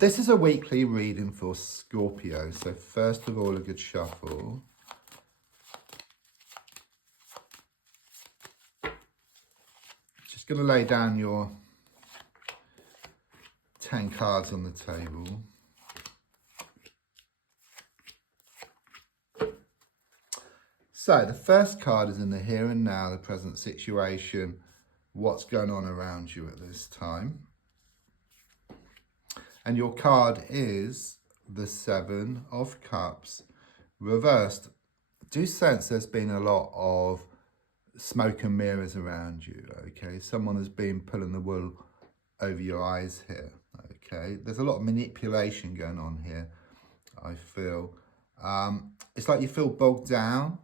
This is a weekly reading for Scorpio. So first of all, a good shuffle. Just going to lay down your 10 cards on the table. So the first card is in the here and now, the present situation, what's going on around you at this time. And your card is the Seven of Cups reversed. Do sense there's been a lot of smoke and mirrors around you, okay? Someone has been pulling the wool over your eyes here, okay? There's a lot of manipulation going on here, I feel. It's like you feel bogged down.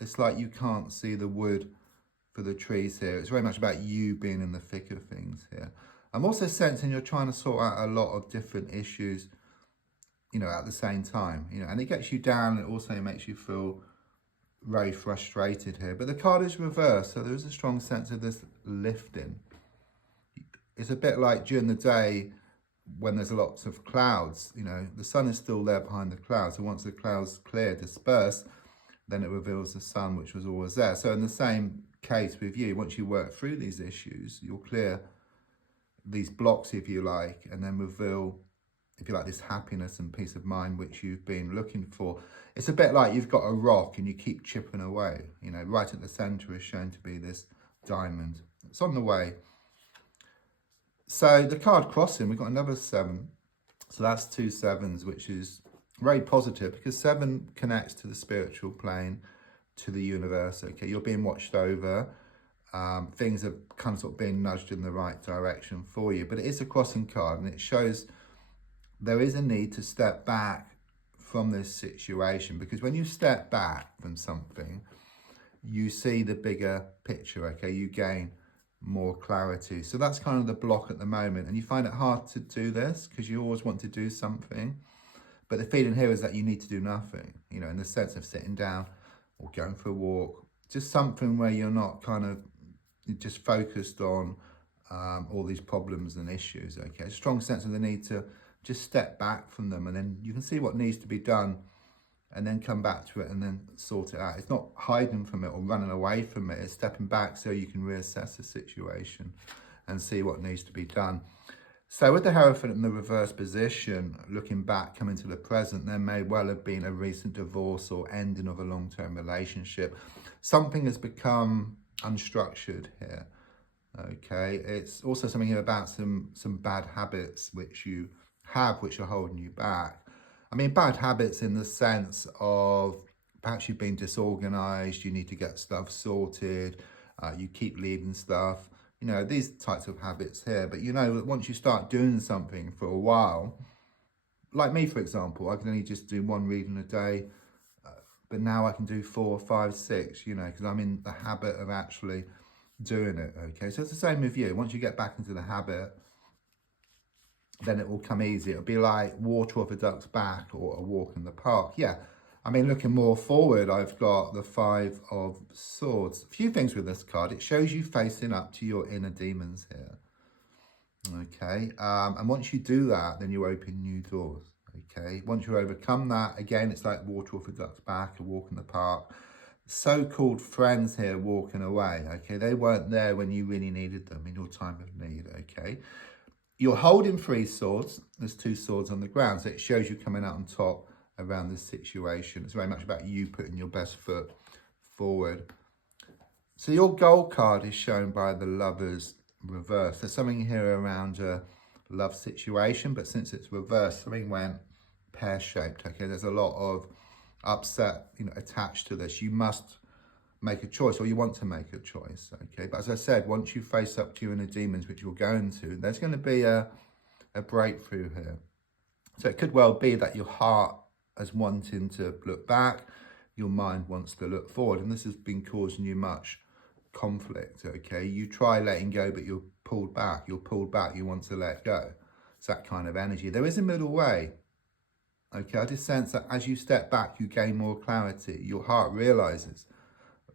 It's like you can't see the wood for the trees here. It's very much about you being in the thick of things here. I'm also sensing you're trying to sort out a lot of different issues, you know, at the same time, you know, and it gets you down. It also makes you feel very frustrated here. But the card is reversed, so there is a strong sense of this lifting. It's a bit like during the day when there's lots of clouds, you know, the sun is still there behind the clouds. So once the clouds clear, disperse, then it reveals the sun, which was always there. So in the same case with you, once you work through these issues, you'll clear these blocks, if you like, and then reveal, if you like, this happiness and peace of mind which you've been looking for. It's a bit like you've got a rock and you keep chipping away, you know, right at the center is shown to be this diamond. It's on the way. So the card crossing, we've got another 7. So that's 2 sevens, which is very positive because 7 connects to the spiritual plane, to the universe, okay? You're being watched over. Things are kind of sort of being nudged in the right direction for you, but it is a crossing card and it shows there is a need to step back from this situation, because when you step back from something, you see the bigger picture, okay? You gain more clarity. So that's kind of the block at the moment, and you find it hard to do this because you always want to do something, but the feeling here is that you need to do nothing, you know, in the sense of sitting down or going for a walk, just something where you're not kind of just focused on all these problems and issues, okay? A strong sense of the need to just step back from them, and then you can see what needs to be done and then come back to it and then sort it out. It's not hiding from it or running away from it. It's stepping back so you can reassess the situation and see what needs to be done. So with the Hierophant in the reverse position, looking back, coming to the present, there may well have been a recent divorce or ending of a long-term relationship. Something has become unstructured here, okay? It's also something here about some bad habits which you have, which are holding you back. I mean, bad habits in the sense of perhaps you've been disorganized, you need to get stuff sorted, you keep leaving stuff, you know, these types of habits here. But you know that once you start doing something for a while, like me, for example, I can only just do 1 reading a day, but now I can do 4, 5, 6, you know, because I'm in the habit of actually doing it, okay? So it's the same with you. Once you get back into the habit, then it will come easy. It'll be like water off a duck's back or a walk in the park. Yeah, I mean, looking more forward, I've got the 5 of Swords. A few things with this card. It shows you facing up to your inner demons here, okay? And once you do that, then you open new doors. Okay, once you overcome that, again, it's like water off a duck's back, a walk in the park. So-called friends here walking away, okay? They weren't there when you really needed them in your time of need, okay? You're holding 3 swords. There's 2 swords on the ground, so it shows you coming out on top around this situation. It's very much about you putting your best foot forward. So your gold card is shown by the Lovers reverse. There's something here around a love situation, but since it's reversed, something went pear-shaped, okay? There's a lot of upset, you know, attached to this. You must make a choice, or you want to make a choice, okay? But as I said, once you face up to your inner demons, which you're going to, there's going to be a breakthrough here. So it could well be that your heart is wanting to look back, your mind wants to look forward, and this has been causing you much conflict, okay? You try letting go, but you're pulled back, you want to let go. It's that kind of energy. There is a middle way, okay? I just sense that as you step back, you gain more clarity. Your heart realizes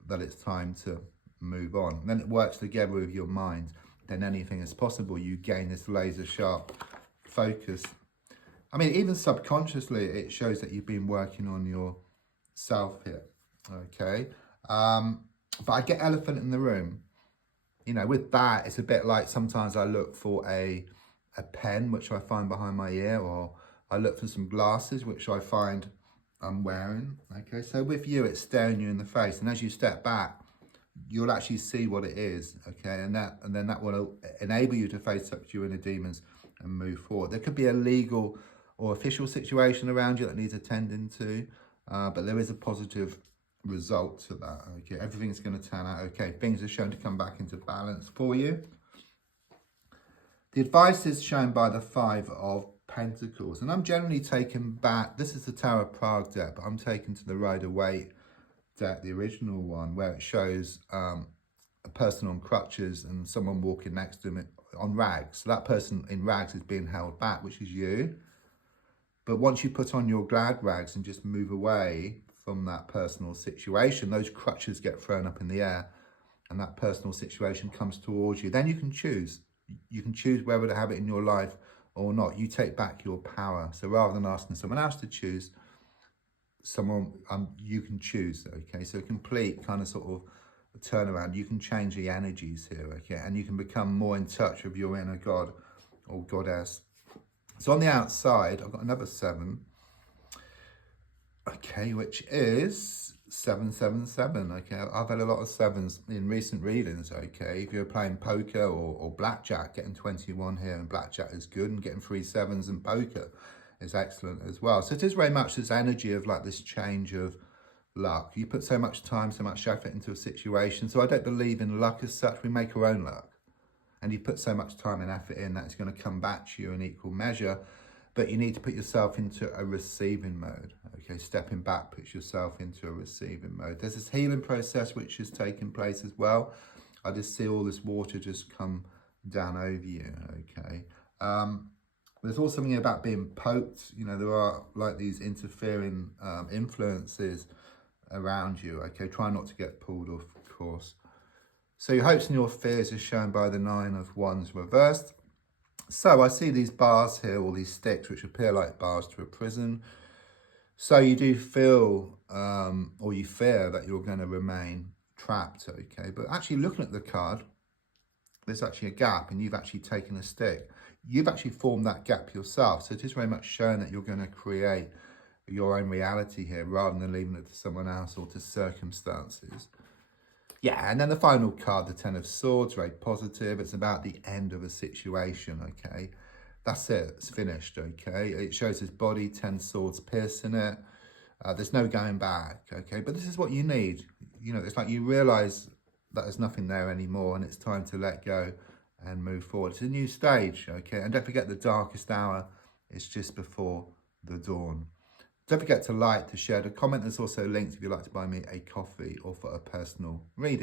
that it's time to move on. And then it works together with your mind. Then anything is possible. You gain this laser sharp focus I mean, even subconsciously, it shows that you've been working on yourself here, okay? But I get elephant in the room. You know, with that, it's a bit like sometimes I look for a pen, which I find behind my ear, or I look for some glasses, which I find I'm wearing, okay? So with you, it's staring you in the face. And as you step back, you'll actually see what it is, okay? And then that will enable you to face up to your inner demons and move forward. There could be a legal or official situation around you that needs attending to, but there is a positive result to that, okay? Everything's going to turn out okay. Things are shown to come back into balance for you. The advice is shown by the Five of Pentacles, and I'm generally taken back. This is the Tower of Prague deck, but I'm taken to the Rider-Waite deck, the original one, where it shows a person on crutches and someone walking next to him on rags. So that person in rags is being held back, which is you. But once you put on your glad rags and just move away from that personal situation, those crutches get thrown up in the air and that personal situation comes towards you. Then you can choose. You can choose whether to have it in your life or not. You take back your power. So rather than asking someone else to choose, you can choose, okay? So a complete kind of sort of turnaround. You can change the energies here, okay? And you can become more in touch with your inner God or goddess. So on the outside, I've got another 7, okay, which is 777, okay? I've had a lot of 7s in recent readings, okay? If you're playing poker or blackjack, getting 21 here and blackjack is good, and getting 3 7s in poker is excellent as well. So it is very much this energy of like this change of luck. You put so much time, so much effort into a situation. So I don't believe in luck as such. We make our own luck. And you put so much time and effort in that it's going to come back to you in equal measure. But you need to put yourself into a receiving mode. Okay, stepping back puts yourself into a receiving mode. There's this healing process which is taking place as well. I just see all this water just come down over you, okay? There's also something about being poked. You know, there are like these interfering influences around you, okay? Try not to get pulled off, of course. So your hopes and your fears are shown by the 9 of Wands reversed. So I see these bars here, all these sticks, which appear like bars to a prison. So you do feel, or you fear that you're going to remain trapped, okay? But actually looking at the card, there's actually a gap and you've actually taken a stick. You've actually formed that gap yourself. So it is very much showing that you're going to create your own reality here rather than leaving it to someone else or to circumstances. Yeah, and then the final card, the 10 of Swords, very positive. It's about the end of a situation, okay? That's it, it's finished, okay? It shows his body, 10 swords piercing it. There's no going back, okay? But this is what you need. You know, it's like you realise that there's nothing there anymore and it's time to let go and move forward. It's a new stage, okay? And don't forget the darkest hour is just before the dawn. Don't forget to like, to share, to comment. There's also links if you'd like to buy me a coffee or for a personal reading.